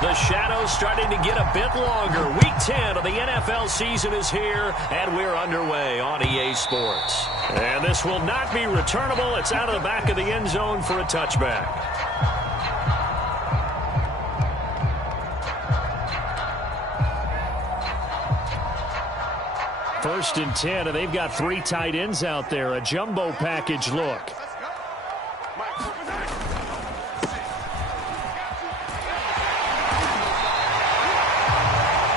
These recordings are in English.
The shadow's starting to get a bit longer. Week 10 of the NFL season is here, and we're underway on EA Sports. And this will not be returnable. It's out of the back of the end zone for a touchback. First and 10, and they've got 3 tight ends out there. A jumbo package look.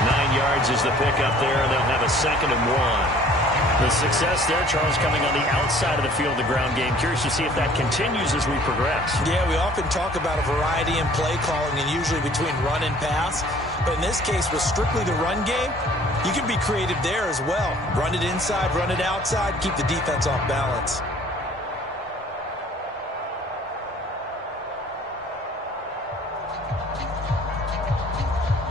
9 yards is the pickup there, and they'll have a 2nd and 1. The success there, Charles, coming on the outside of the field, the ground game. Curious to see if that continues as we progress. Yeah, we often talk about a variety in play calling and usually between run and pass. But in this case, with strictly the run game, you can be creative there as well. Run it inside, run it outside, keep the defense off balance.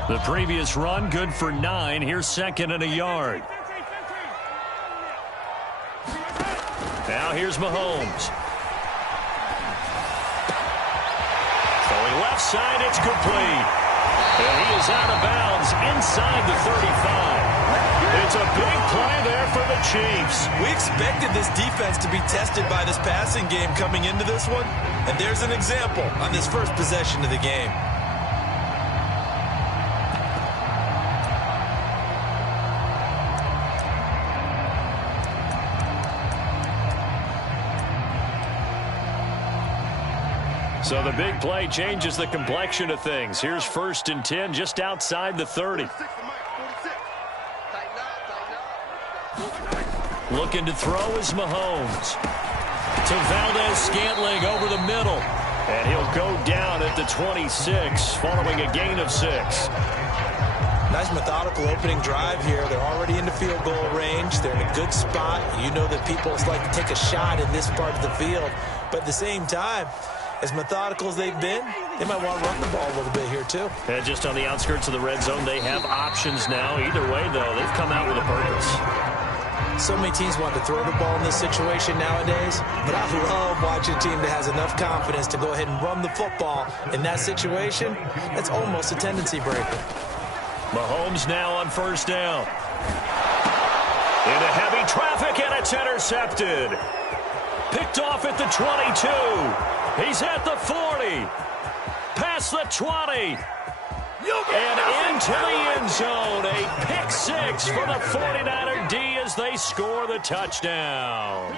The previous run, good for 9. Here's 2nd and a yard. Now here's Mahomes. Throwing left side, it's complete. And he is out of bounds inside the 35. It's a big play there for the Chiefs. We expected this defense to be tested by this passing game coming into this one. And there's an example on this first possession of the game. So the big play changes the complexion of things. Here's 1st and 10 just outside the 30. Looking to throw is Mahomes. To Valdez-Scantling over the middle. And he'll go down at the 26 following a gain of 6. Nice methodical opening drive here. They're already in the field goal range. They're in a good spot. You know that people like to take a shot in this part of the field. But at the same time, as methodical as they've been, they might want to run the ball a little bit here too. And just on the outskirts of the red zone, they have options now. Either way, though, they've come out with a purpose. So many teams want to throw the ball in this situation nowadays, but I love watching a team that has enough confidence to go ahead and run the football. In that situation, that's almost a tendency breaker. Mahomes now on 1st down. Into heavy traffic, and it's intercepted. Picked off at the 22. He's at the 40. Past the 20. And into the end zone. A pick 6 for the 49er D as they score the touchdown.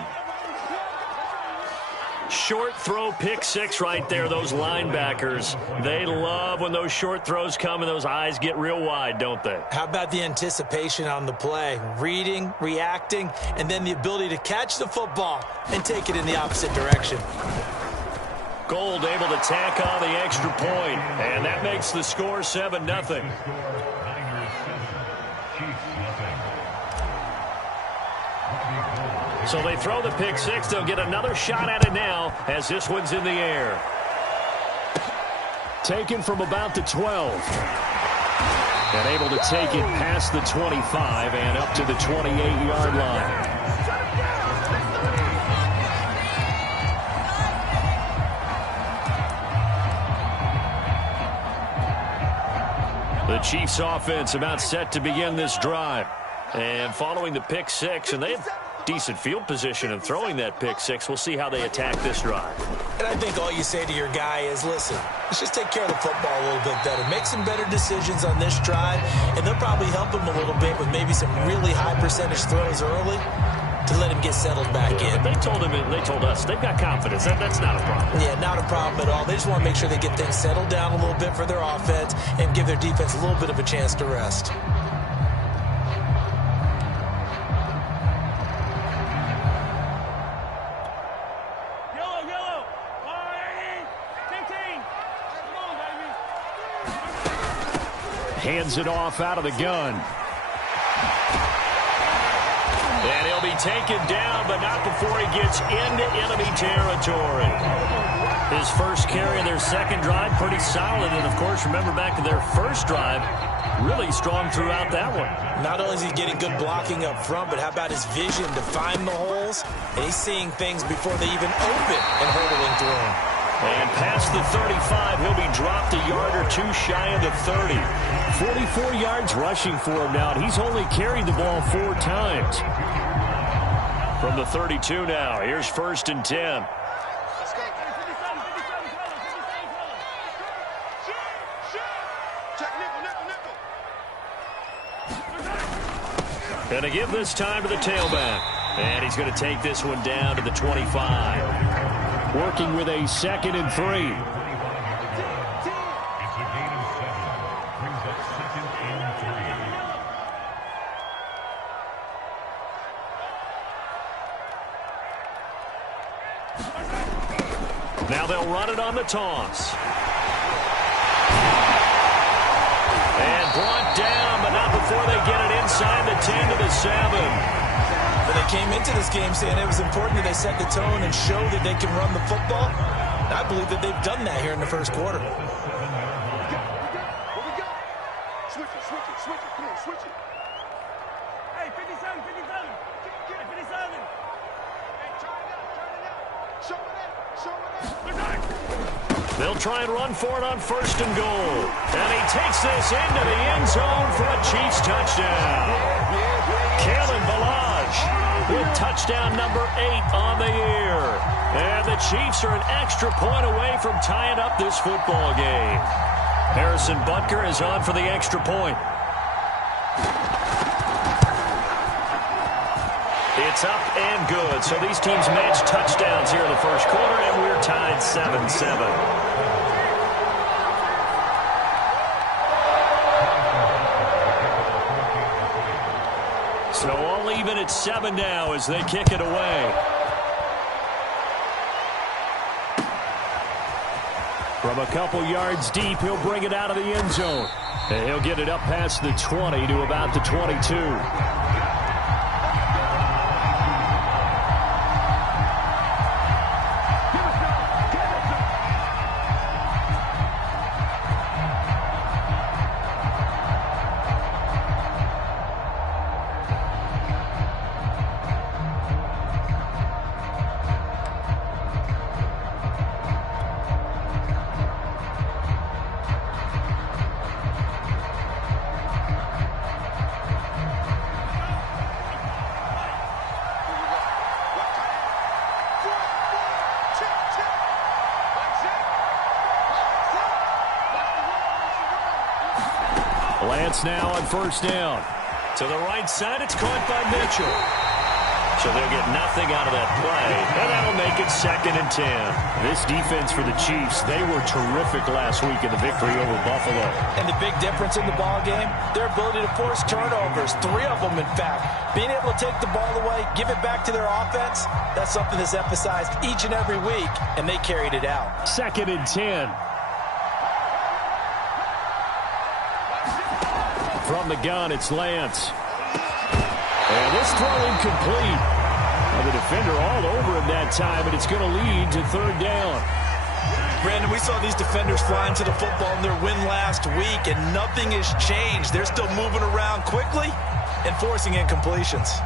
Short throw, pick 6 right there. Those linebackers, they love when those short throws come and those eyes get real wide, don't they? How about the anticipation on the play? Reading, reacting, and then the ability to catch the football and take it in the opposite direction. Gold able to tack on the extra point, and that makes the score 7-0. So they throw the pick 6. They'll get another shot at it now as this one's in the air. Taken from about the 12. And able to take it past the 25 and up to the 28-yard line. The Chiefs offense about set to begin this drive. And following the pick 6, and they have decent field position in throwing that pick 6. We'll see how they attack this drive. And I think all you say to your guy is, listen, let's just take care of the football a little bit better. Make some better decisions on this drive, and they'll probably help him a little bit with maybe some really high percentage throws early to let him get settled back in. They told us they've got confidence. That's not a problem. Yeah, not a problem at all. They just want to make sure they get things settled down a little bit for their offense and give their defense a little bit of a chance to rest. Hands it off out of the gun. And he'll be taken down, but not before he gets into enemy territory. His first carry of their second drive, pretty solid. And, of course, remember back to their first drive, really strong throughout that one. Not only is he getting good blocking up front, but how about his vision to find the holes? And he's seeing things before they even open and hurdling through them. And pass past the 35. He'll be dropped a yard or two shy of the 30. 44 yards rushing for him now, and he's only carried the ball 4 times. From the 32 now, here's 1st and 10. Going to give this time to the tailback. And he's going to take this one down to the 25. Working with a 2nd and 3. Now they'll run it on the toss. And brought down, but not before they get it inside the 10 to the 7. But they came into this game saying it was important that they set the tone and show that they can run the football. And I believe that they've done that here in the first quarter. Switch it. Come on, switch it. Hey, 57. Hey, 57. Hey, try it out. Show it. They'll try and run for it on 1st and goal. And he takes this into the end zone for a Chiefs touchdown. Kalen Ballage with touchdown number 8 on the year. And the Chiefs are an extra point away from tying up this football game. Harrison Butker is on for the extra point. It's up and good. So these teams match touchdowns here in the first quarter, and we're tied 7-7. So all even at 7 now as they kick it away. From a couple yards deep, he'll bring it out of the end zone. And he'll get it up past the 20 to about the 22. Lance now on 1st down. To the right side, it's caught by Mitchell. So they'll get nothing out of that play, and that'll make it 2nd and 10. This defense for the Chiefs, they were terrific last week in the victory over Buffalo. And the big difference in the ball game, their ability to force turnovers, 3 of them in fact. Being able to take the ball away, give it back to their offense, that's something that's emphasized each and every week, and they carried it out. 2nd and 10. From the gun, it's Lance. And this throw incomplete. The defender all over him that time, and it's going to lead to 3rd down. Brandon, we saw these defenders flying to the football in their win last week, and nothing has changed. They're still moving around quickly and forcing incompletions.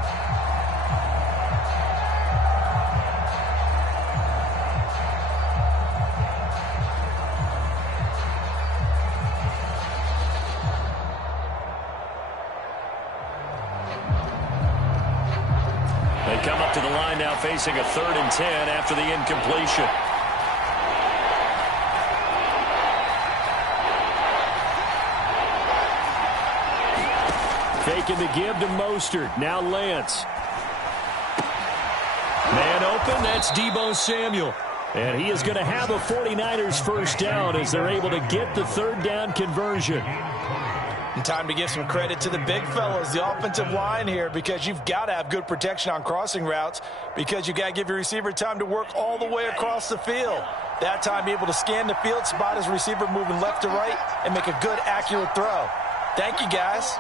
They come up to the line now facing a 3rd and 10 after the incompletion. Faking the give to Mostert. Now Lance. Man open, that's Deebo Samuel. And he is going to have a 49ers first down as they're able to get the 3rd down conversion. And time to give some credit to the big fellas, the offensive line here, because you've got to have good protection on crossing routes because you got to give your receiver time to work all the way across the field. That time be able to scan the field, spot his receiver moving left to right, and make a good, accurate throw. Thank you, guys.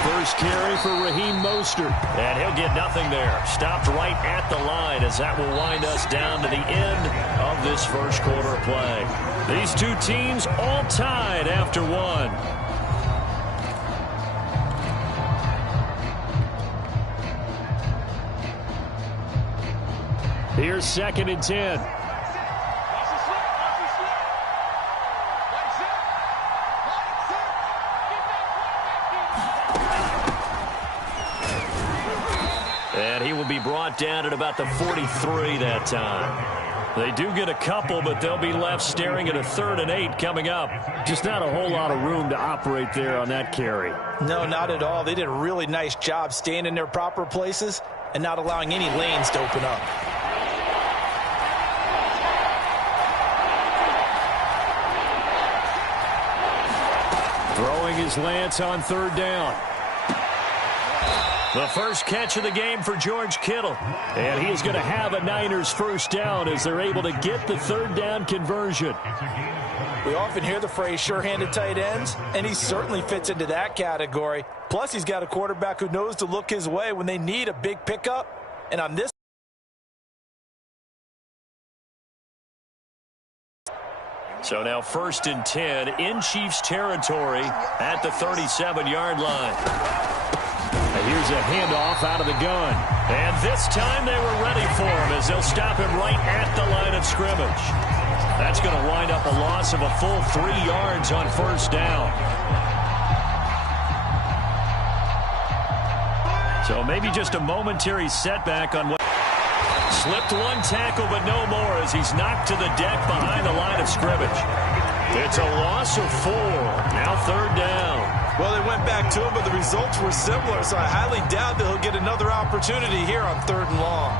First carry for Raheem Mostert. And he'll get nothing there. Stopped right at the line as that will wind us down to the end of this first quarter play. These two teams all tied after 1. Here's 2nd and 10. And he will be brought down at about the 43 that time. They do get a couple, but they'll be left staring at a 3rd and 8 coming up. Just not a whole lot of room to operate there on that carry. No, not at all. They did a really nice job staying in their proper places and not allowing any lanes to open up. Throwing his Lance on 3rd down. The first catch of the game for George Kittle. And he is going to have a Niners 1st down as they're able to get the 3rd down conversion. We often hear the phrase sure-handed tight ends, and he certainly fits into that category. Plus, he's got a quarterback who knows to look his way when they need a big pickup. And on this, so now 1st and 10 in Chiefs territory at the 37-yard line. And here's a handoff out of the gun. And this time they were ready for him as they'll stop him right at the line of scrimmage. That's going to wind up a loss of a full 3 yards on 1st down. So maybe just a momentary setback on what slipped one tackle, but no more as he's knocked to the deck behind the line of scrimmage. It's a loss of 4. Now 3rd down. Well, they went back to him, but the results were similar, so I highly doubt that he'll get another opportunity here on 3rd and long.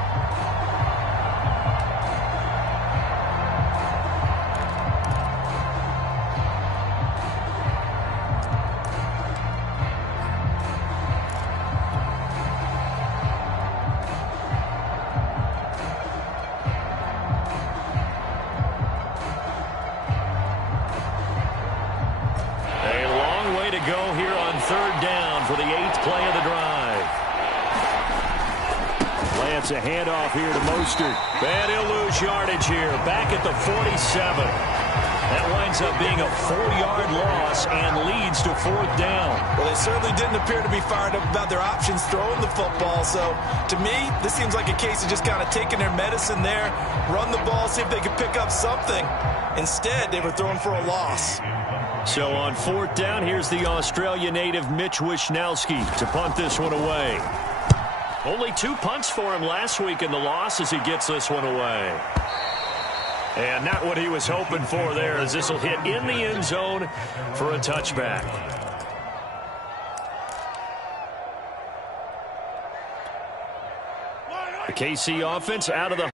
Go here on 3rd down for the 8th play of the drive. Lance a handoff here to Mostert. And he'll lose yardage here. Back at the 47. That winds up being a 4-yard loss and leads to 4th down. Well, they certainly didn't appear to be fired up about their options throwing the football. So, to me, this seems like a case of just kind of taking their medicine there, run the ball, see if they could pick up something. Instead, they were throwing for a loss. So on 4th down, here's the Australia native Mitch Wishnowsky to punt this one away. Only 2 punts for him last week in the loss as he gets this one away. And not what he was hoping for there as this will hit in the end zone for a touchback. The KC offense out of the